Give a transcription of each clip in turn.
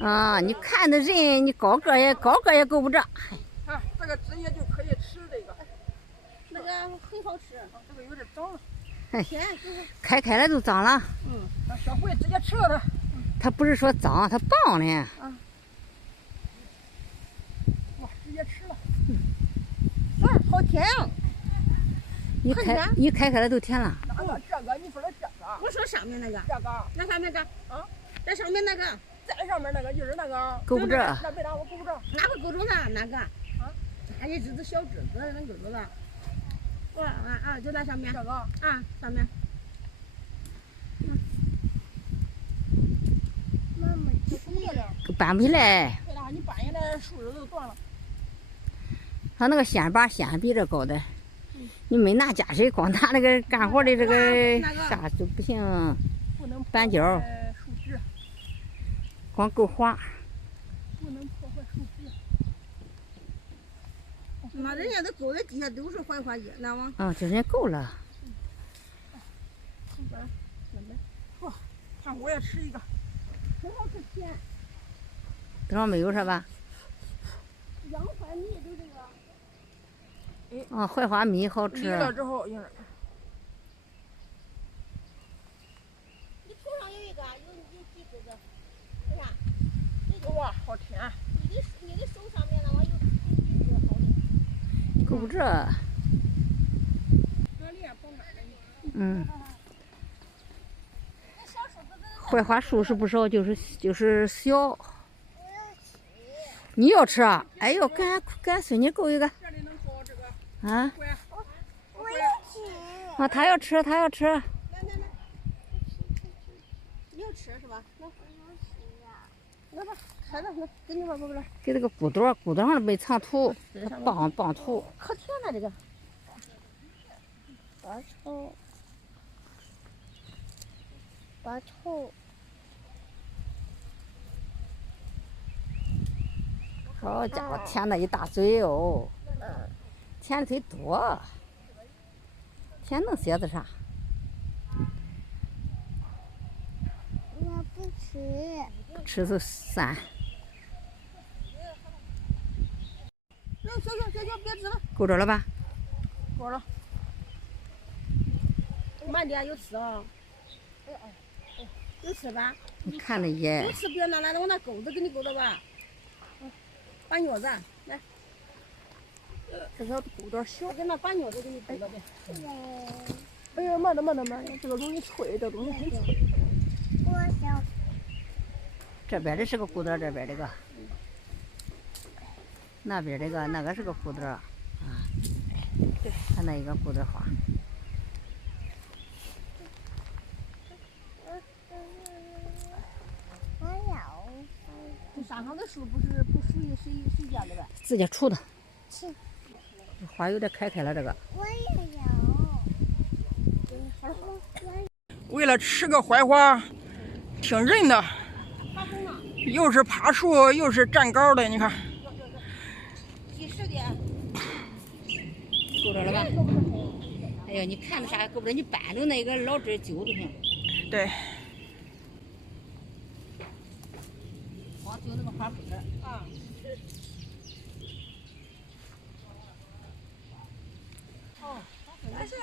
啊，你看那人，你高个也够不着。啊，这个直接就可以吃这个。那个很好吃，这个有点脏了。甜就是开了就脏了。让小慧直接吃了它。它不是说脏，它棒呢。哇，直接吃了。好甜啊！一开了都甜了。哪个？这个？你说的这个？我说上面那个。这个？那上面那个？啊，在上面那个。在上面那个就是那个。够不着。那别拿我够不着。哪个够着呢？哪个？啊，它一只小枝子能够着的。就在上面。这个？啊，上面。妈妈，这够不着了。搬不起来。对了，你搬下来树枝都断了。它那个线把线比这高的，你没拿加水，光拿那个干活的这个下就不行。不能板胶。树枝。光够滑。不能破坏树枝。那人家都够在底下都是槐花叶，那往。这人家够了。哇，看我也吃一个。很好吃甜。等会没有是吧？洋槐米就这个。槐花米好吃。离了之后，你头上有一个，有几枝子，是吧？哇，好甜！你的手上面那玩意有几枝好的。够不着。槐花树是不少，就是小。你要吃啊？哎呦，俺孙女够一个。这里能包这个。啊？我要吃。他要吃。来，你要吃是吧？来吧，开了，来给你吧，宝贝儿。给这个骨朵上没藏土，棒土。可甜了这个。把头。好家伙，甜了一大嘴哦！甜的忒多，甜能歇着啥？我不吃。不吃就散。小，别吃了。够着了吧？够了。慢点，有吃啊。有吃吧？你看着也。有吃别拿来了，我拿钩子给你钩着吧。把镊子来。这个有点小。我给那把镊子给你钩着呗。哎呀，慢点，这个容易脆，这东西很脆。我想。这边的是个骨朵，这边这个。那边这个那个是个骨朵啊。对，它那一个骨朵花。这山上的树不属于谁家的呗？自己出的。花有点开了，这个。我也有。为了吃个槐花，挺韧的，又是爬树又是站高的，你看。几十的。够着了吧？哎呀，你看着啥够不着？你搬着那个老枝揪就行。对。光揪那个花枝啊。那是8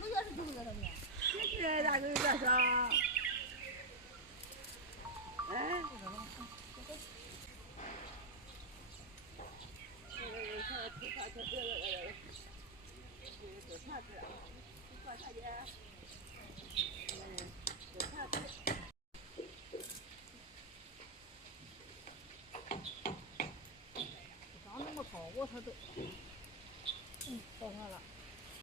个月是9个月了呢。谢大哥这是。刚那么高，我说都，到上了。